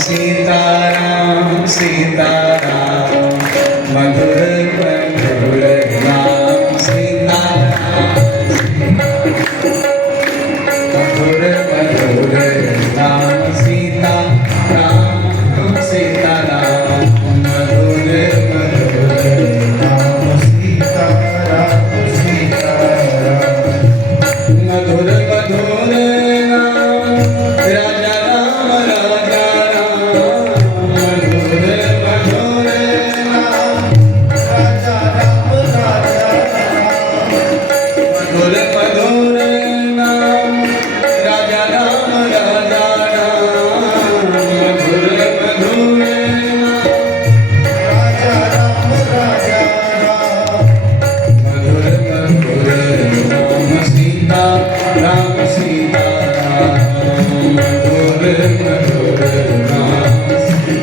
सीताराम सीताराम मधुर मधुर नाम सीताराम मधुर मधुर नाम सीताराम सीताराम मधुर मधुर नाम सीताराम सीताराम मधुर मधुर नाम राजा राम राजा राम मधुर मधुर नाम राजा राम राजा राम मधुर मधुर नाम राजा राम राजा राम मधुर मधुर नाम राजा राम राजा राम मधुर मधुर नाम सीता राम सीता राम मधुर मधुर नाम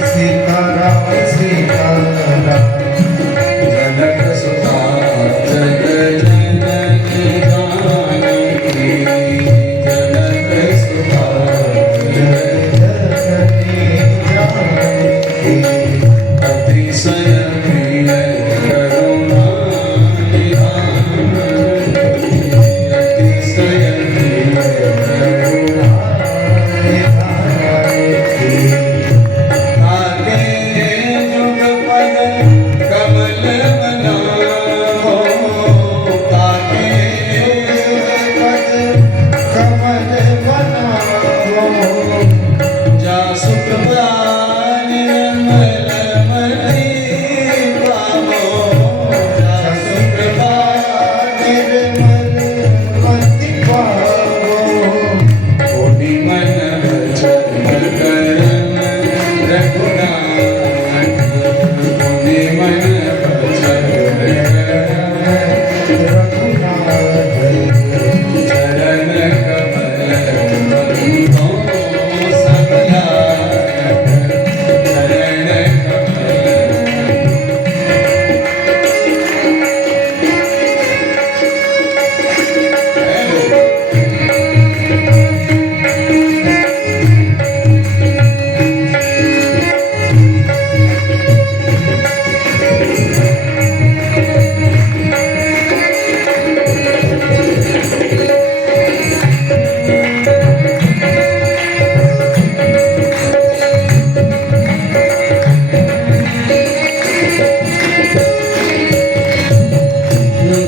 सीता राम सीता राम जनक सुता जग जननी जानकी जनक सुता जग जननी जानकी अतिशय प्रिय करुणा निधान अतिशय प्रिय करुणा ताके जुग पद कमल बनाओ ताके पद कमल बनाओ जा सुख निर्मल मति पावो जा सुख निर्मल मति पावो कोटि मन वचन करम रघुनाथ कोटि मन वचन करम रघुनाथ चरण कमल बंधो सबला चरण कमल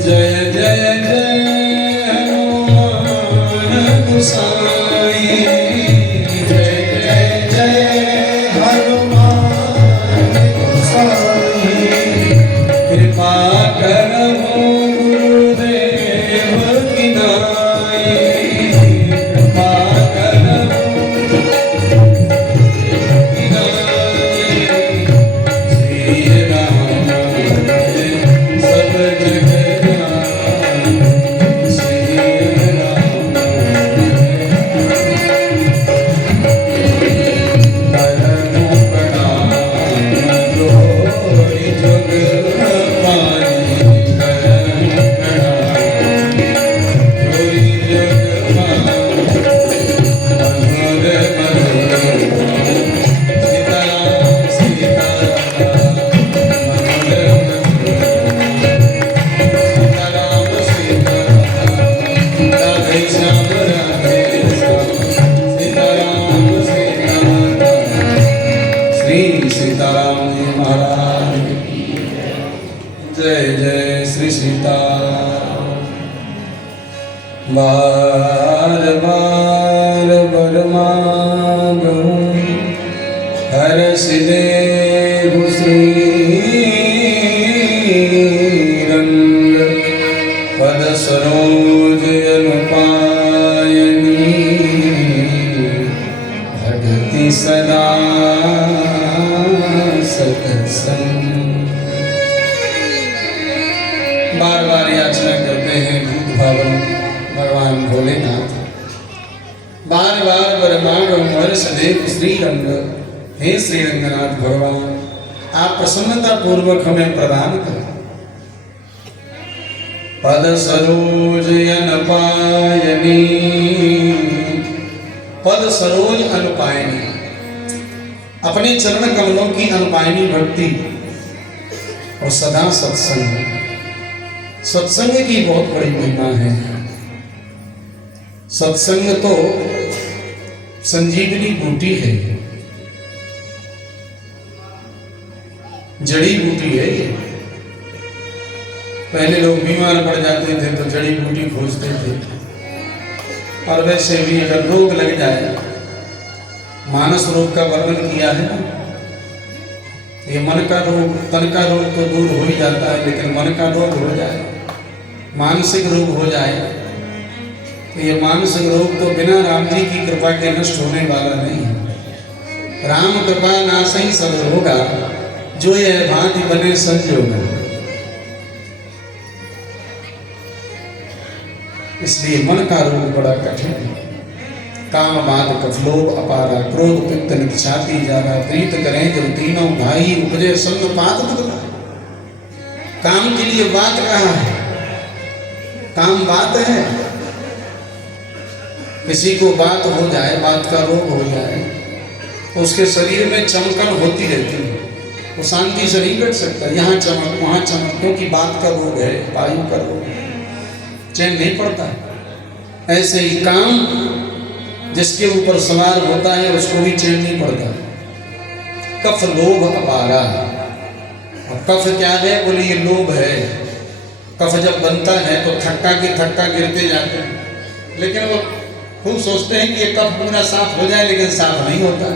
जय जय जय हनुमान गोसाई जय जय जय हनुमान गोसाई कृपा करहु गुरुदेव की नाई कृपा करहु की नाई श्री राम सब जग सीताराम जी महाराज जय जय श्री सीताराम बार बार बर मांगो हर्ष देव श्री रंग पद सरोज अनुपायनी भगति सदा सत्संग बार बार याचना करते हैं भूत भावन भगवान भोलेनाथ बार बार ब्रह्मांड हर्ष देव श्री रंग हे श्री रंगनाथ भगवान आप प्रसन्नता पूर्वक हमें प्रदान करें पद सरोज अनुपायनी पद सरोज अनुपायनी अपने चरण कमलों की अनपायनी भक्ति और सदा सत्संग। सत्संग की बहुत बड़ी महिमा है। सत्संग तो संजीवनी बूटी है, जड़ी बूटी है ये। पहले लोग बीमार पड़ जाते थे तो जड़ी बूटी खोजते थे, और वैसे भी अगर रोग लग जाए, मानस रोग का वर्णन किया है ना, ये मन का रोग, तन का रोग तो दूर हो ही जाता है, लेकिन मन का रोग हो जाए, मानसिक रोग हो जाए, तो ये मानसिक रोग तो बिना राम जी की कृपा के नष्ट होने वाला नहीं है। राम कृपा नासई सब होगा, जो यह भांति बने संजोगा। इसलिए मन का रोग बड़ा कठिन है। काम बात कफलोभ अपारा, क्रोध पित्त निक्षाती जारा, प्रीत करें जब तीनों भाई, उपजे संग पात बदला। काम के लिए बात कहा है, काम बात है। किसी को बात हो जाए, बात का रोग हो जाए, तो उसके शरीर में चमकन होती रहती है, वो शांति से नहीं बैठ सकता। यहाँ चमक वहाँ चमक, क्योंकि बात का रोग है, वायु का रोग है, चैन नहीं पड़ता। ऐसे ही काम जिसके ऊपर सवार होता है उसको भी चैन नहीं पड़ता। कफ लोभ अपारा। और कफ क्या है? बोले ये लोभ है। कफ जब बनता है तो थक्का की थक्का गिरते जाते हैं, लेकिन वो खूब सोचते हैं कि ये कफ पूरा साफ हो जाए, लेकिन साफ नहीं होता।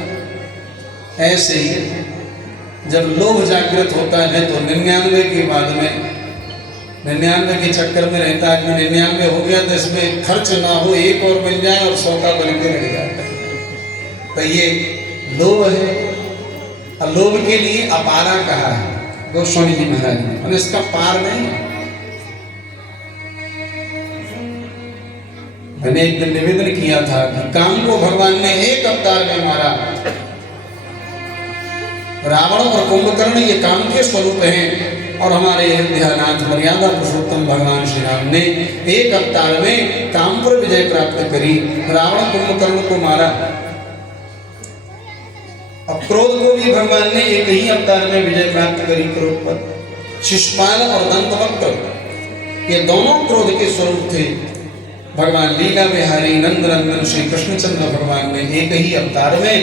ऐसे ही जब लोभ जागृत होता है तो 99 के बाद में 99 के चक्कर में रहता है कि 99 हो गया तो इसमें खर्च ना हो, एक और मिल जाए और 100 का बन के रह जाए। तो ये लोभ है। और लोभ के लिए अपारा कहा है गोस्वामी जी महाराज ने, और इसका पार नहीं है। मैंने एक दिन निवेदन किया था कि काम को भगवान ने एक अवतार में मारा। रावण और कुंभकर्ण ये काम के स्वरूप हैं, और हमारे ध्यानाथ मर्यादा पुरुषोत्तम भगवान श्री राम ने एक अवतार में काम पर विजय प्राप्त करी। रावण कुंभकर्ण को मारा। अब क्रोध को भी भगवान ने एक ही अवतार में विजय प्राप्त करी क्रोध पर। शिशुपाल और दंतवक्र ये दोनों क्रोध के स्वरूप थे। भगवान लीला बिहारी नंद नंदन श्री कृष्णचंद्र भगवान ने एक ही अवतार में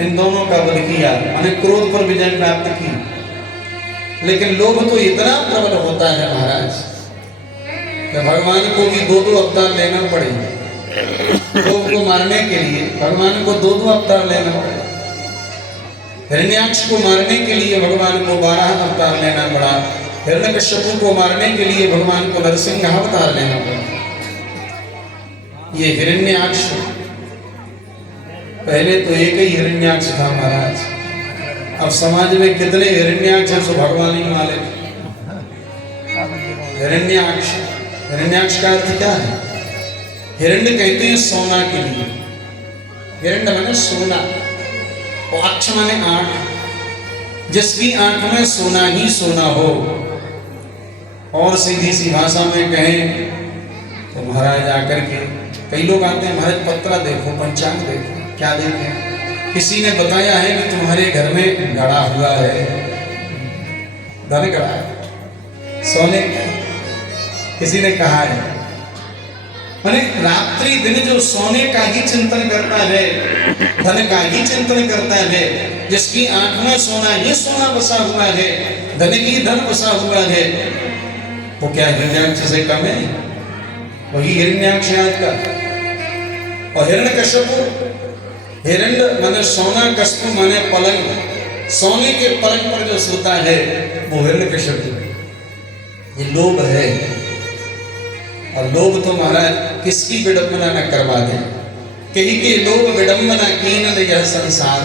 इन दोनों का वध किया, माने क्रोध पर विजय प्राप्त की। लेकिन लोभ तो इतना प्रबल होता है महाराज कि भगवान को भी 2-2 अवतार लेना पड़े। लोभ को मारने के लिए भगवान को 2-2 अवतार लेना पड़े। हिरण्याक्ष को मारने के लिए भगवान को 12 अवतार लेना पड़ा। हिरण्यकश्यप को मारने के लिए भगवान को नरसिंह अवतार लेना पड़ा। ये हिरण्याक्ष पहले तो एक ही हिरण्याक्ष था महाराज। अब समाज में कितने हिरण्याक्ष हैं, सो भगवान ही मालिक। हिरण्याक्ष, हिरण्याक्ष का अर्थ क्या है? हिरण्य कहते हैं सोना के लिए। हिरण्य माने सोना, और अक्ष माने आंख। जिसकी आंख में सोना ही सोना हो। और सीधी सी भाषा में कहें तो महाराज आकर के कई लोग आते हैं, महाराज पत्रा देखो, पंचांग देखो। क्या देखें? किसी ने बताया है कि तुम्हारे घर में गड़ा हुआ है, धन गड़ा है, सोने का। किसी ने कहा है, माने रात्रि दिन जो सोने का ही चिंतन करता है, धन का ही चिंतन करता है, जिसकी आंख में सोना ही सोना बसा हुआ है, धन ही धन बसा हुआ है, वो क्या हिरण्याक्ष से कम है? वही हिरण्याक्ष आज का। और हिरण्यकश्यप, हिरण्य माने सोना, कश्यप माने पलंग। सोने के पलंग पर जो सोता है वो हिरण्यकश्यप। ये लोभ है। और लोभ तो महाराज किसकी विडंबना न करवा दे। कहीं के लोभ विडंबना कीन यह संसार।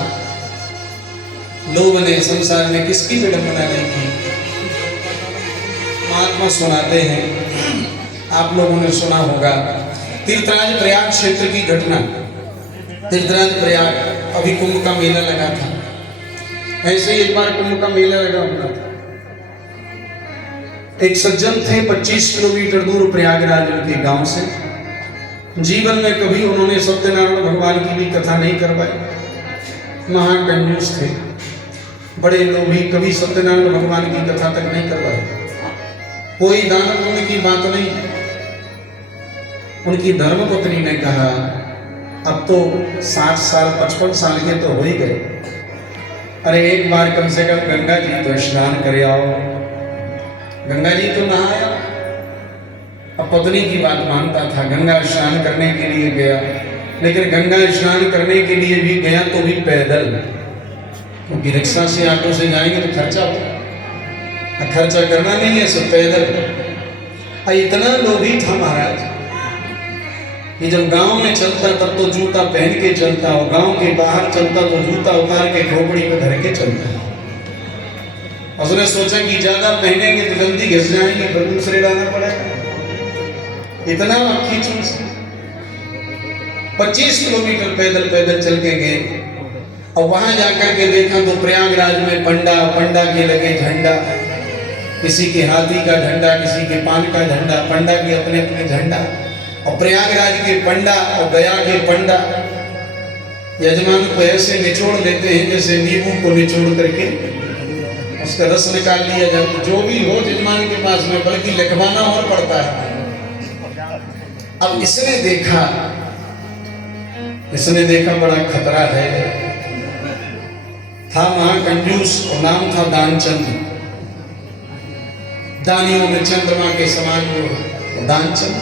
लोभ ने संसार में किसकी विडंबना नहीं की। महात्मा सुनाते हैं, आप लोगों ने सुना होगा, तीर्थराज प्रयाग क्षेत्र की घटना। तीर्थराज प्रयाग अभी कुंभ का मेला लगा था। ऐसे ही एक बार कुंभ का मेला लगा हुआ था। एक सज्जन थे 25 किलोमीटर दूर प्रयागराज उनके गांव से। जीवन में कभी उन्होंने सत्यनारायण भगवान की भी कथा नहीं करवाई। महाकंजूस थे, बड़े लोभी, कभी सत्यनारायण भगवान की कथा तक नहीं करवाए, कोई दान पुण्य की बात नहीं। उनकी धर्मपत्नी ने कहा अब तो 60 साल 55 साल के तो हो ही गए, अरे एक बार कम से कम गंगा जी तो स्नान कर आओ। गंगा जी तो नहाया, अब पत्नी की बात मानता था, गंगा स्नान करने के लिए गया, लेकिन गंगा स्नान करने के लिए भी गया तो भी पैदल, क्योंकि रिक्शा से ऑटो से जाएंगे तो खर्चा होगा, खर्चा करना नहीं है, सब पैदल। इतना लोभी था महाराज कि जब गांव में चलता तब तो जूता पहन के चलता, और गांव के बाहर चलता तो जूता उतार के खोपड़ी में धर के चलता। उसने सोचा कि ज्यादा पहनेंगे तो जल्दी घिस जाएंगे, फिर दूसरे लाना पड़ेगा। इतना अक्की चूस 25 किलोमीटर पैदल पैदल चल के गए, और वहां जाकर के देखा तो प्रयागराज में पंडा के लगे झंडा, किसी के हाथी का झंडा, किसी के पान का झंडा, पंडा के अपने अपने झंडा, और प्रयागराज के पंडा और गया के पंडा यजमान को ऐसे निचोड़ लेते हैं जैसे नींबू को निचोड़ करके उसका रस निकाल लिया जाता। जो भी हो यजमान के पास में, बल्कि लिखवाना और पड़ता है। अब इसने देखा बड़ा खतरा है, था महाकंजूस और नाम था दानचंद, दानियों में चंद्रमा के समान वो दानचंद।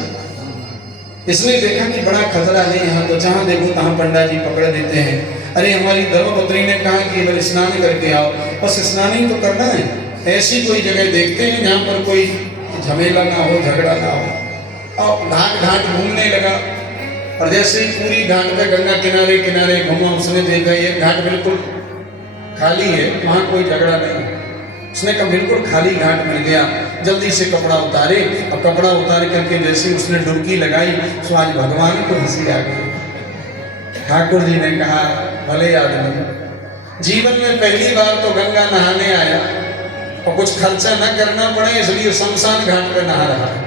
इसने देखा कि बड़ा खतरा है यहाँ, तो जहाँ देखो तहाँ पंडा जी पकड़ देते हैं। अरे हमारी धर्मपत्नी ने कहा कि अगर स्नान करके आओ, बस स्नान ही तो करना है, ऐसी कोई जगह देखते हैं जहाँ पर कोई झमेला ना हो, झगड़ा ना हो। और घाट घूमने लगा, और जैसे ही पूरी घाट पे गंगा किनारे किनारे घूमा, उसने देखा ये घाट बिल्कुल खाली है, वहाँ कोई झगड़ा नहीं। उसने कहा बिल्कुल खाली घाट मिल गया, जल्दी से कपड़ा उतारे। अब कपड़ा उतार करके जैसे उसने डुबकी लगाई तो आज भगवान को हंसी आ गई। ठाकुर जी ने कहा भले आदमी, जीवन में पहली बार तो गंगा नहाने आया और कुछ खर्चा न करना पड़े, इसलिए शमशान घाट पे नहा रहा है।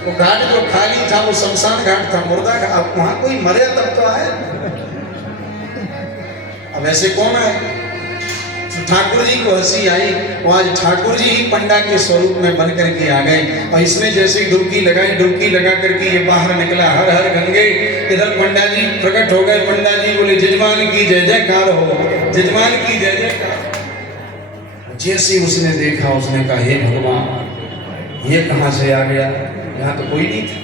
वो घाट जो खाली था वो शमशान घाट था, मुर्दा घाट। अब वहां कोई मरे तब तो आए, अब ऐसे कौन आए? ठाकुर जी को हंसी आई, वो आज ठाकुर जी ही पंडा के स्वरूप में बन करके आ गए। और इसने जैसे ही डुबकी लगाई, डुबकी लगा करके ये बाहर निकला, हर हर गंगे। इधर पंडा जी प्रकट हो गए, पंडा जी बोले जजमान की जय जयकार हो, जजमान की जय जयकार। जैसे उसने देखा उसने कहा हे भगवान ये कहां से आ गया, यहाँ तो कोई नहीं था।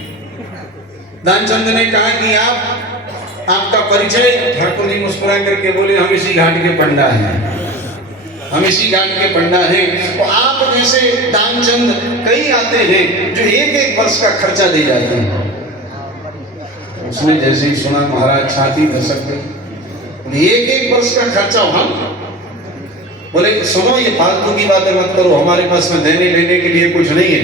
दानचंद ने कहा कि आपका परिचय? ठाकुर जी मुस्कुरा करके बोले हम इसी घाट के पंडा हैं, हम इसी घाट के पंडा हैं। और आप जैसे दानचंद कई आते हैं जो एक एक वर्ष का खर्चा दे जाते हैं। उसने जैसे ही सुना महाराज छाती धसक गई, एक एक वर्ष का खर्चा। हम बोले सुनो ये फालतू की बातें मत करो, हमारे पास में देने लेने के लिए कुछ नहीं है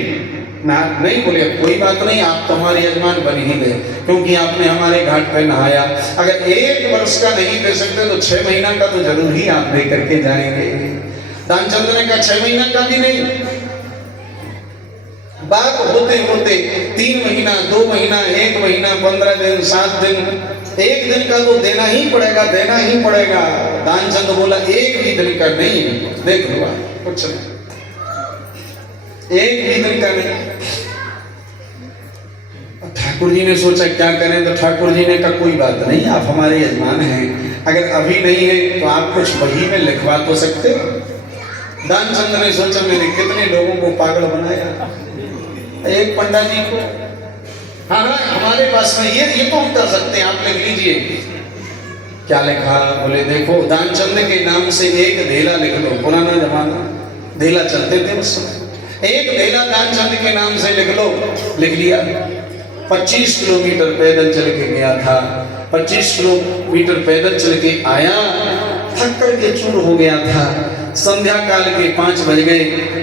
ना। नहीं बोले कोई बात नहीं, आप तो हमारे यजमान बन ही गए, क्योंकि आपने हमारे घाट पर नहाया। अगर एक वर्ष का नहीं दे सकते तो 6 महीना का तो जरूर ही आप दे करके जाएंगे। दानचंद ने कहा 6 महीना का भी नहीं। बात होते होते 3 महीना, 2 महीना, 1 महीना, 15 दिन, 7 दिन, 1 दिन का तो देना ही पड़ेगा, देना ही पड़ेगा। दानचंद बोला 1 भी दिन का नहीं, देख लो कुछ नहीं, 1 भी दिन का नहीं। ठाकुर जी ने सोचा क्या करें, तो ठाकुर जी ने कहा कोई बात नहीं, आप हमारे यजमान हैं, अगर अभी नहीं है तो आप कुछ वही में लिखवा तो सकते। दानचंद ने सोचा मैंने कितने लोगों को पागल बनाया, एक पंडा जी को। हाँ हमारे पास में ये तो हम कर सकते हैं, आप लिख लीजिए। क्या लिखा? बोले देखो दानचंद के नाम से एक धेला लिख लो, पुराना जमाना धेला चलते थे उस समय, एक धेला दानचंद के नाम से लिख लो। लिख लिया। 25 किलोमीटर पैदल चल के गया था, 25 किलोमीटर पैदल चल के आया, थक कर के चूर हो गया था। संध्या काल के 5 बज गए,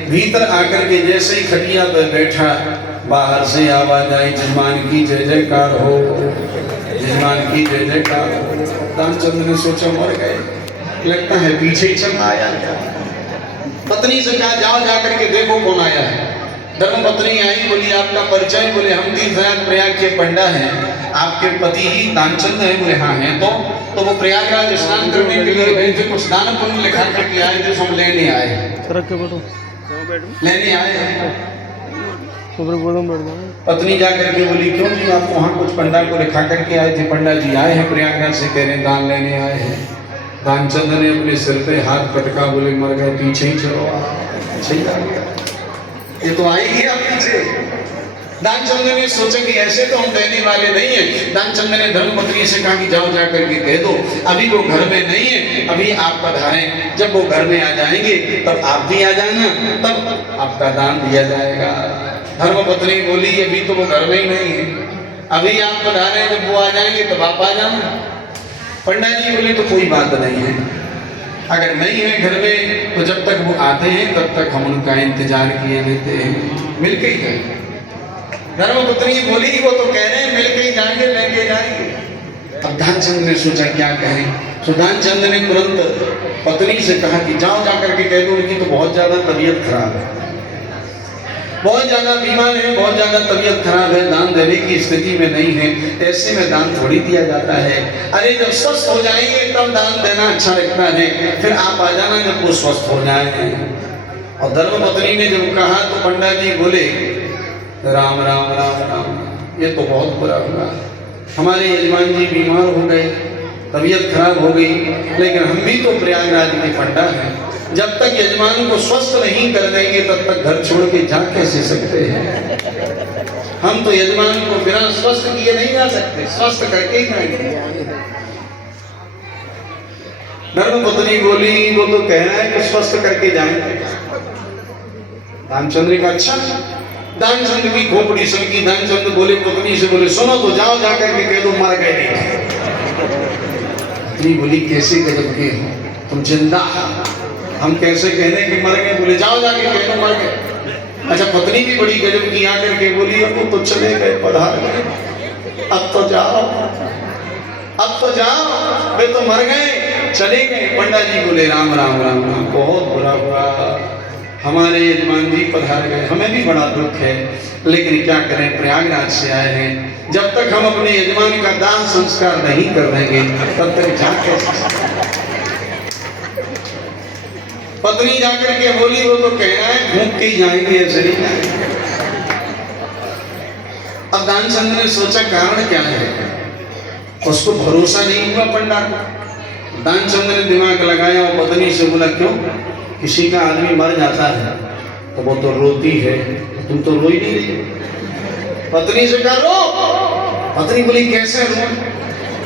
भीतर आकर के जैसे ही खटिया पर बैठा, बाहर से आवाज आई जजमान की जय जयकार हो, जजमान की जय जयकार हो। दानचंद ने सोचा मर गए, लगता है पीछे ही चलना आया। पत्नी से कहा जाओ जाकर के देखो कौन आया है। धर्मपत्नी आई, बोली आपका परिचय? बोले हम तीर्थराज प्रयाग के पंडा हैं, आपके पति ही दानचंद है? बोले हाँ हैं। तो वो प्रयागराज स्नान करने के लिए गए थे, कुछ दान पुण्य लिखा करके आए थे, हम लेने आए, लेने आए। पत्नी जा करके बोली क्यों जी, आप वहाँ कुछ पंडा को लिखा करके आए थे? पंडा जी आए हैं प्रयागराज से, कह रहे दान लेने आए हैं। दानचंद ने अपने सिर पे हाथ पटका, बोले मर गए, पीछे ही चलो, पीछे ही आ गया, ये तो आई गया पीछे। दानचंद ने सोचा कि ऐसे तो हम देने वाले नहीं है। दानचंद ने धर्मपत्नी से कहा कि जाओ जा करके कह दो अभी वो घर में नहीं है, अभी आप पधारें, जब वो घर में आ जाएंगे तब आप भी आ जाना, तब आपका दान दिया जाएगा। धर्मपत्नी बोली अभी तो वो घर में ही नहीं है, अभी आप पधारें, जब वो आ जाएंगे तब आप आ जाना। पंडा जी बोले तो कोई बात नहीं है, अगर नहीं है घर में तो जब तक वो आते हैं तब तक हम उनका इंतजार किए लेते हैं, मिलके ही जाएंगे। धर्मपत्नी बोली वो तो कह रहे हैं मिलके ही जाएंगे, लेके जाएंगे। अब दानचंद ने सोचा क्या कहें, तो दानचंद ने तुरंत पत्नी से कहा कि जाओ जा करके कह दो इनकी तो बहुत ज्यादा तबीयत खराब है, बहुत ज्यादा बीमार है, बहुत ज्यादा तबीयत खराब है, दान देने की स्थिति में नहीं है, ऐसे में दान थोड़ी दिया जाता है। अरे जब स्वस्थ हो जाएंगे तब दान देना अच्छा लगता है, फिर आप आ जाना जब वो स्वस्थ हो जाए। और धर्मपत्नी ने जब कहा तो पंडा जी बोले राम राम राम राम, ये तो बहुत बुरा हुआ, हमारे यजमान जी बीमार हो गए, तबीयत खराब हो गई, लेकिन हम भी तो प्रयागराज के पंडा हैं, जब तक यजमान को स्वस्थ नहीं कर देंगे तब तक घर छोड़ के जा कैसे सकते हैं? हम तो यजमान को बिना स्वस्थ किए नहीं जा सकते, स्वस्थ करके ही जाएंगे। धर्मपत्नी बोली वो तो कह रहा है कि स्वस्थ करके जाएंगे। दानचंद्र का अच्छा, दानचंद की खोपड़ी सनकी। दानचंद बोले पत्नी से, बोले सुनो तो जाओ जाकर के कह दो मर गए नहीं। पत्नी बोली कैसे गजब के हो तुम, जिंदा हम कैसे कहने कि मर गए? बोले जाओ जाके कह दो मर गए। अच्छा पत्नी भी बड़ी गजब की आकर के बोली वो तो चले गए, पधार गए, अब तो जाओ, अब तो जाओ, वे तो मर गए, चले गए। पंडा जी बोले राम राम राम राम, बहुत बुरा हुआ, हमारे यजमान जी पधार गए, हमें भी बड़ा दुख है, लेकिन क्या करें प्रयागराज से आए हैं, जब तक हम अपने यजमान का दाह संस्कार नहीं कर देंगे तब तक जा कैसे। पत्नी जाकर के बोली वो तो कह रहा है घूम के ही जाएंगे, ऐसे नहीं जाएंगे। अब दानचंद ने सोचा कारण क्या है, उसको भरोसा नहीं हुआ पंडा को। दानचंद ने दिमाग लगाया और पत्नी से बोला क्यों, किसी का आदमी मर जाता है तो वो तो रोती है, तुम तो रो ही नहीं रही। पत्नी से कहा रो। पत्नी बोली कैसे रो,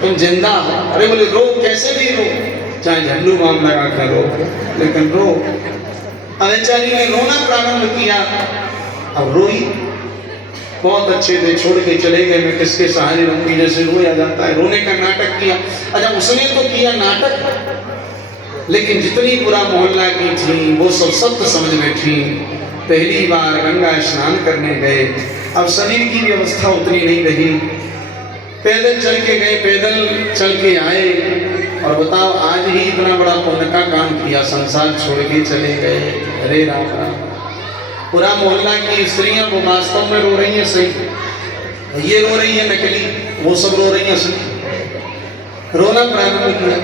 तुम जिंदा हो। अरे बोले रो, कैसे भी रो, चाहे झंडू बाम लगा कर रो, लेकिन रो। बेचारी ने रोना प्रारंभ किया, अब रोई, बहुत अच्छे थे, छोड़ के चले गए, मैं किसके सहारे रहूंगी, जैसे रोया जाता है, रोने का नाटक किया। अच्छा उसने तो किया नाटक, लेकिन जितनी पूरा मोहल्ला की थी वो सब सत्य समझ में थी। पहली बार गंगा स्नान करने गए, अब शरीर की व्यवस्था उतनी नहीं रही, पैदल चल के गए, पैदल चल के आए, और बताओ आज ही इतना बड़ा पुण्य का काम किया, संसार छोड़ के चले गए। अरे राम राम, पूरा मोहल्ला की स्त्रियां वो वास्तव में रो रही हैं सही, ये रो रही है नकली, वो सब रो रही हैं असली। रोना प्रारंभ किया,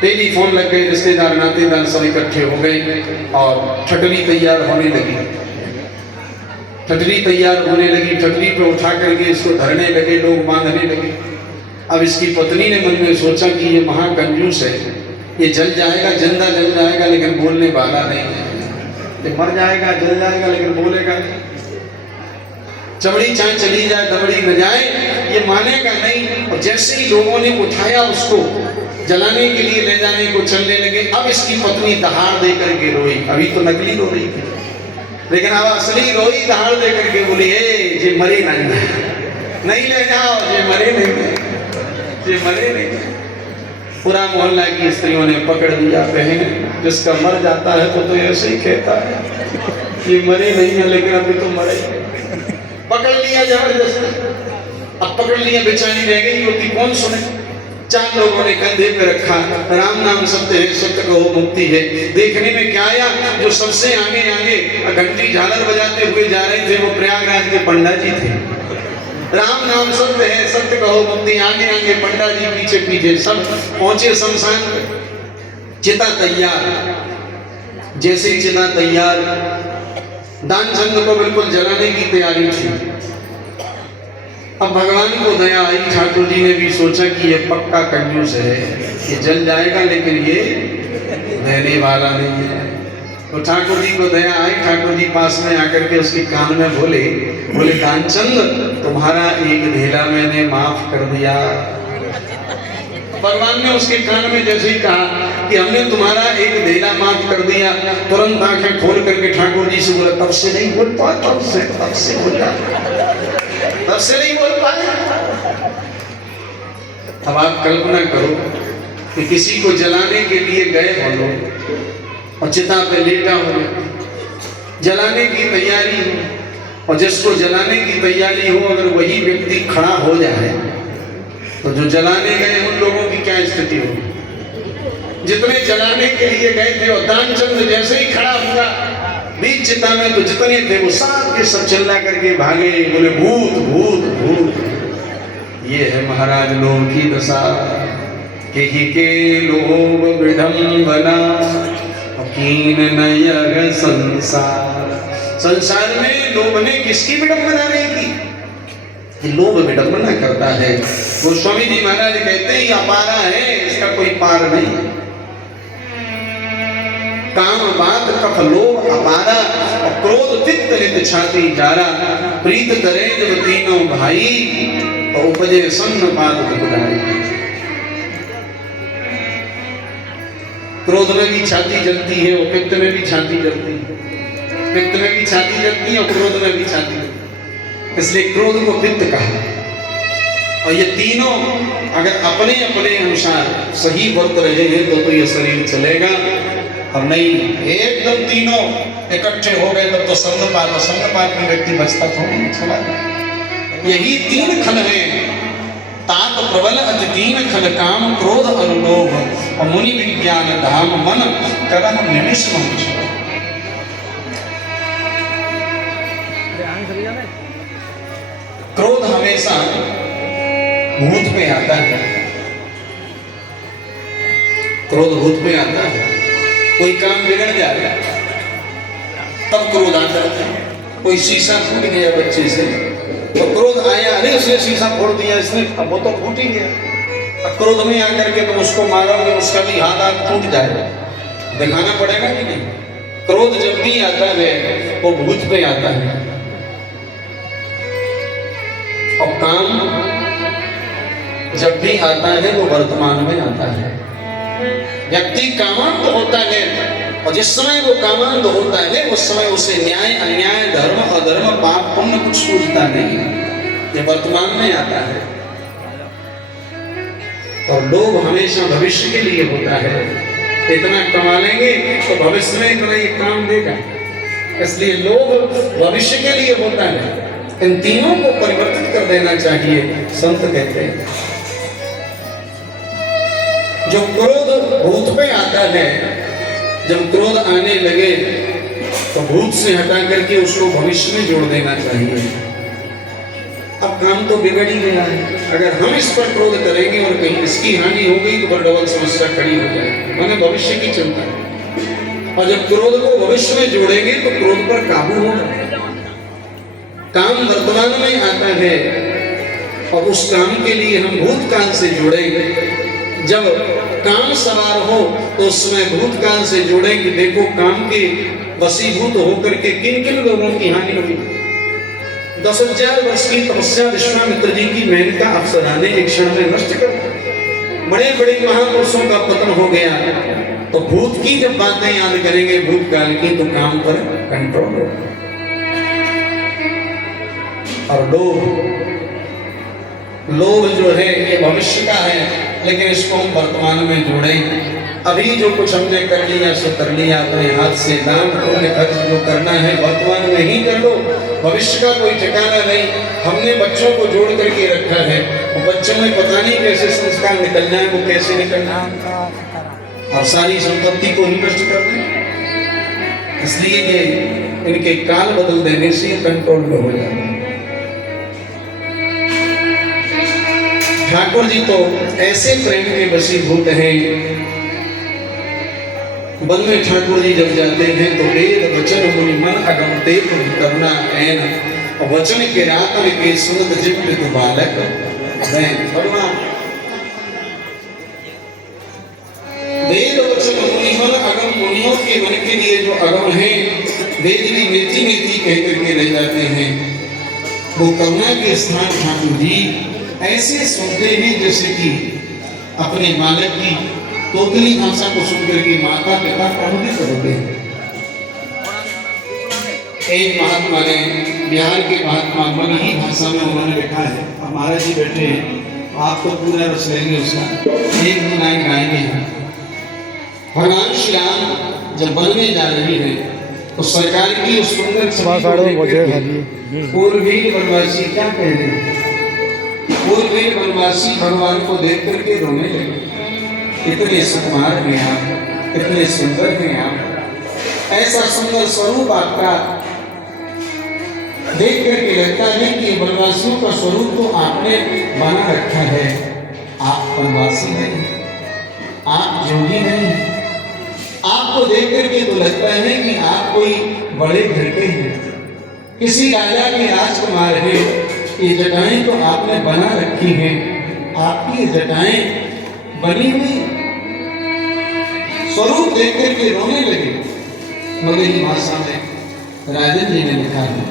टेलीफोन लग गए, रिश्तेदार नातेदार सब इकट्ठे हो गए और ठटली तैयार होने लगी। ठटली तैयार होने लगी, ठटली पे उठा करके इसको धरने लगे, लोग बांधने लगे। अब इसकी पत्नी ने मन में सोचा कि ये महाकंजूस है, ये जल जाएगा, जिंदा जल जाएगा, लेकिन बोलने वाला नहीं है, ये मर जाएगा, जल जाएगा, लेकिन बोलेगा नहीं। चमड़ी चाहे चली जाए, दबड़ी न जाए, ये मानेगा नहीं। और जैसे ही लोगों ने उठाया उसको जलाने के लिए ले जाने को चलने लगे, अब इसकी पत्नी दहाड़ दे करके रोई। अभी तो नकली रो रही थी, लेकिन अब असली रोई, दहाड़ दे करके बोली ये मरे नहीं ले जाओ, ये मरे नहीं, ये मरे नहीं। पूरा मोहल्ला की स्त्रियों ने पकड़ लिया, बहन जिसका मर जाता है तो ऐसे ही कहता है, ये मरे नहीं है, लेकिन अभी तो मरे। पकड़ लिया जबरदस्ती, अब पकड़ लिया, बेचारी रह गई होती, कौन सुने। चार लोगों ने कंधे पे रखा, राम नाम सत्य है, सत्य कहो मुक्ति है। देखने में क्या आया, जो सबसे आगे आगे घंटी झालर बजाते हुए जा रहे थे वो प्रयागराज के पंडा जी थे। राम नाम सत्य है, सत्य कहो मुक्ति, आगे आगे पंडा जी, पीछे पीछे सब पहुंचे शमशान पे। चिता तैयार, जैसे चिता तैयार, दानचंद को बिल्कुल जलाने की तैयारी थी। अब भगवान को दया आई, ठाकुर जी ने भी सोचा कि ये पक्का कंजूस है, ये जल जाएगा लेकिन ये रहने वाला नहीं है। तो ठाकुर जी को दया आई, ठाकुर जी पास में आकर के उसके कान में बोले दानचंद तुम्हारा एक ढेला मैंने माफ कर दिया। भगवान ने उसके कान में जैसे ही कहा कि हमने तुम्हारा एक ढेला माफ कर दिया, तुरंत आंखें खोल करके ठाकुर जी से बोला तब से नहीं बोल पाया, तब से बोला, तब से नहीं बोल पाए। अब आप कल्पना करो कि किसी को जलाने के लिए गए हो लोग और चिता पे लेटा हो, जलाने की तैयारी हो, और जिसको जलाने की तैयारी हो अगर वही व्यक्ति खड़ा हो जाए तो जो जलाने गए उन लोगों की क्या स्थिति हो। जितने जलाने के लिए गए थे और दानचंद जैसे ही खड़ा हुआ बीच चिता में तो जितने थे वो सब के सब चिल्ला करके भागे, बोले भूत भूत भूत। ये है महाराज लोग की दशा, के लोभ विडंबना कीन नयग संसार। संसार में लोभ ने किसकी विडंबना नहीं की, लोभ विडंबना करता है। गोस्वामी जी महाराज कहते हैं अपारा है, इसका कोई पार नहीं। काम बात कफ लोभ अपारा, और क्रोध तिक्त लित छाती जारा। प्रीत करे जब तीनों भाई, और उपजे सन्न पाद दुखदाई। क्रोध में भी छाती जलती है और पित्त में भी छाती जलती है, पित्त में भी छाती जलती है और क्रोध में भी छाती जलती है, इसलिए क्रोध को पित्त कहा। और ये तीनों अगर अपने अपने अनुसार सही वर्त रहे हैं तो ये शरीर चलेगा, और नहीं एकदम तीनों इकट्ठे हो गए तब तो संगपात में व्यक्ति बचता तो नहीं चला। यही तीन खल हैं, तात प्रबल अति तीन खल काम क्रोध अनुलोभ, और मुनि विज्ञान धाम मन करम निमिष मंच। क्रोध हमेशा भूत में आता है, क्रोध भूत में आता है। कोई काम बिगड़ जाए तब क्रोध आता है। कोई शीशा फूट गया बच्चे से तो क्रोध आया, अरे उसने शीशा फोड़ दिया इसने, अब वो तो फूट ही गया। अब क्रोध में आकर के तुम उसको मारोगे, उसका भी हाथ टूट जाएगा, दिखाना पड़ेगा कि नहीं। क्रोध जब भी आता है वो भूत पे आता है, और काम जब भी आता है वो वर्तमान में आता है। व्यक्ति कामांध होता है, और जिस समय वो कामांध होता है उस समय उसे न्याय अन्याय धर्म अधर्म पाप पुण्य कुछ सूझता नहीं, ये वर्तमान में आता है। और लोभ हमेशा भविष्य के लिए होता है, इतना कमा लेंगे तो भविष्य में इतना ही काम देगा, इसलिए लोभ भविष्य के लिए होता है। इन तीनों को परिवर्तित कर देना चाहिए। संत कहते हैं जो क्रोध भूत पे आता है, जब क्रोध आने लगे तो भूत से हटा करके उसको भविष्य में जोड़ देना चाहिए। अब काम तो बिगड़ ही गया है, अगर हम इस पर क्रोध करेंगे और कहीं इसकी हानि हो गई तो फिर डबल समस्या खड़ी हो जाएगी। मैंने भविष्य की चिंता है, और जब क्रोध को भविष्य में जोड़ेंगे तो क्रोध पर काबू होगा। काम वर्तमान में आता है और उस काम के लिए हम भूतकाल से जुड़ेंगे। जब काम सवार हो तो उस समय भूतकाल से जोड़ेंगे, देखो काम के वशीभूत होकर के किन किन लोगों की हानि हुई। 10,000 वर्ष की तपस्या विश्वामित्र जी की मेहनत का अप्सरा ने एक क्षण में नष्ट कर दिया। बड़े बड़े महापुरुषों का पतन हो गया। तो भूत की जब बातें याद करेंगे भूतकाल की तो काम पर कंट्रोल हो। और लोभ जो है ये भविष्य का है, लेकिन इसको हम वर्तमान में जोड़ें। अभी जो कुछ हमने कर लिया सो कर लिया, अपने हाथ से दान पुण्य खर्च जो करना है वर्तमान में ही कर लो, भविष्य का कोई ठिकाना नहीं। हमने बच्चों को जोड़ करके रखा है और बच्चों में पता नहीं कैसे संस्कार निकलना है, वो कैसे निकलना और सारी संपत्ति को ही नष्ट कर दें। इसलिए ये इनके काल बदल देने से कंट्रोल में हो जाता है। ठाकुर जी तो ऐसे प्रेम के वशीभूत हैं। वन में ठाकुर जी जब जाते हैं तो वेद वचन मुनि मन अगम देव करुणा ऐन वचन के रातन के सुनत जिवृत बालक भगवान। वेद वचन मुनि मन अगम, मुनियों के मन के लिए जो अगम है, वेद भी नीति नीति कह करके रह जाते हैं। वो करुणा के स्थान ठाकुर जी ऐसे सुनते हैं जैसे कि अपने बालक की तोतली भाषा को सुनकर के माता पिता प्रमुदित होते हैं। एक महात्मा ने, बिहार के महात्मा मगही भाषा में उन्होंने लिखा है, अब महाराज जी बैठे हैं, आप तो पूरा रस लेंगे उसका, एक दो लाइन गाएंगे। भगवान श्री राम जब वन में जा रही है तो सरकार की उस सुंदर पूर्वी वनवासी क्या कह रहे हैं, पूर्वी वनवासी भगवान को देख करके रोने लगे। इतने सुकुमार हैं आप, इतने सुंदर हैं आप, ऐसा सुंदर स्वरूप आपका देख करके लगता है कि वनवासियों का स्वरूप तो आपने बना रखा है। आप वनवासी नहीं, आप जोगी नहीं। आपको देख करके तो लगता है कि आप कोई बड़े घर के हैं, किसी राजा के राजकुमार हैं। ये जटाएं तो आपने बना रखी हैं, आपकी जटाएं बनी हुई। स्वरूप देख करके रोने लगे। मगही भाषा में राजन जी ने लिखा है,